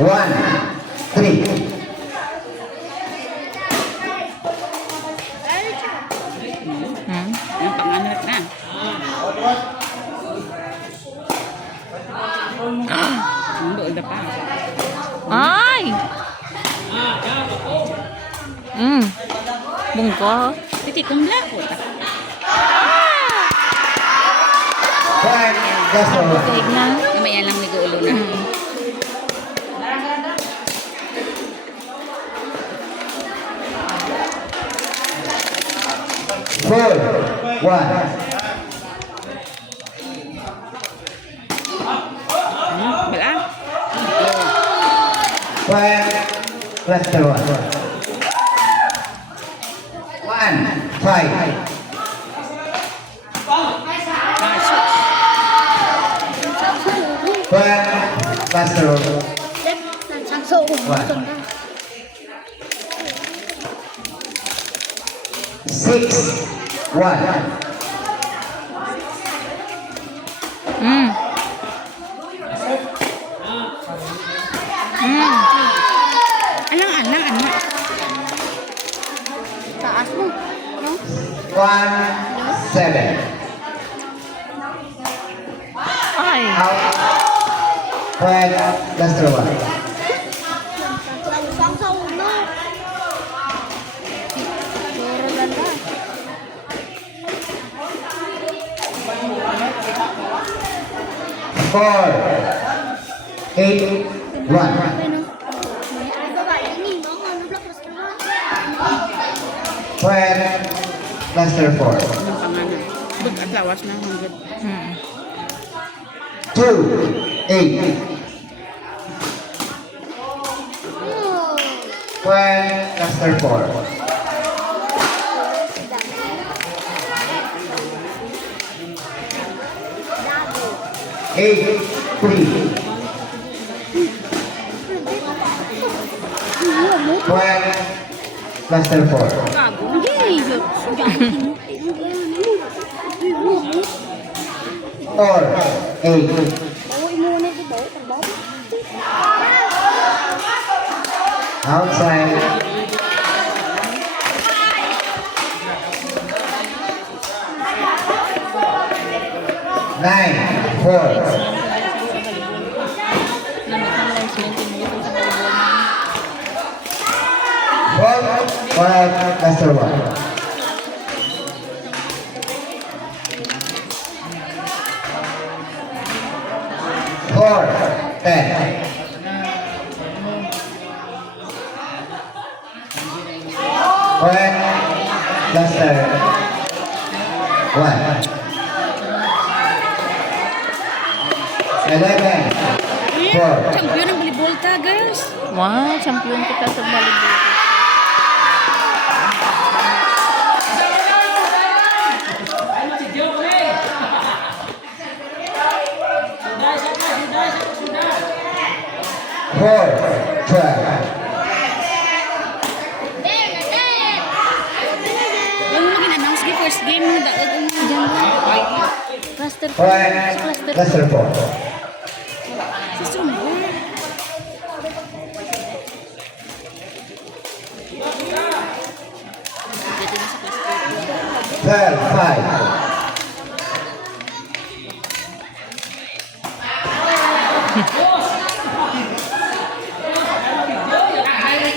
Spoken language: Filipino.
One, three. Yung panganak na. Doon na pa. Ay! Bungko. Titi, kumla ko. Five, just the one. Kaig na. Namaya lang may guulo na. Four, one. Bala. Five, plus the one. One, five. Five, plus the one. Six, one. Anak. Taas mo. No? One, seven. Ay! Out. Five, plus the one. Lausang sa ulo. Puro ganda. Four, eight, one. Ay, babae ini. Ano block mas naman? Five, plus the four. Yung panganak. Bug at lawas na. Hanggang. Two, eight. Oh. Five, plus the four. Dabo. Eight, three. Five, plus the four. Hindi. Four, eight. Bawa muna ito. Bawa. Outside. Nine, four. Four, five, plus the one. Four, 10. One, plus the one. 11, four. Champion ng volleyball ta, guys. Wow, champion kita sa volleyball. Four, 12. Yung mga gin-announce gi first game na dagat ang dyan. Cluster. Five, plus the four. Si Sumbo. 12, 5.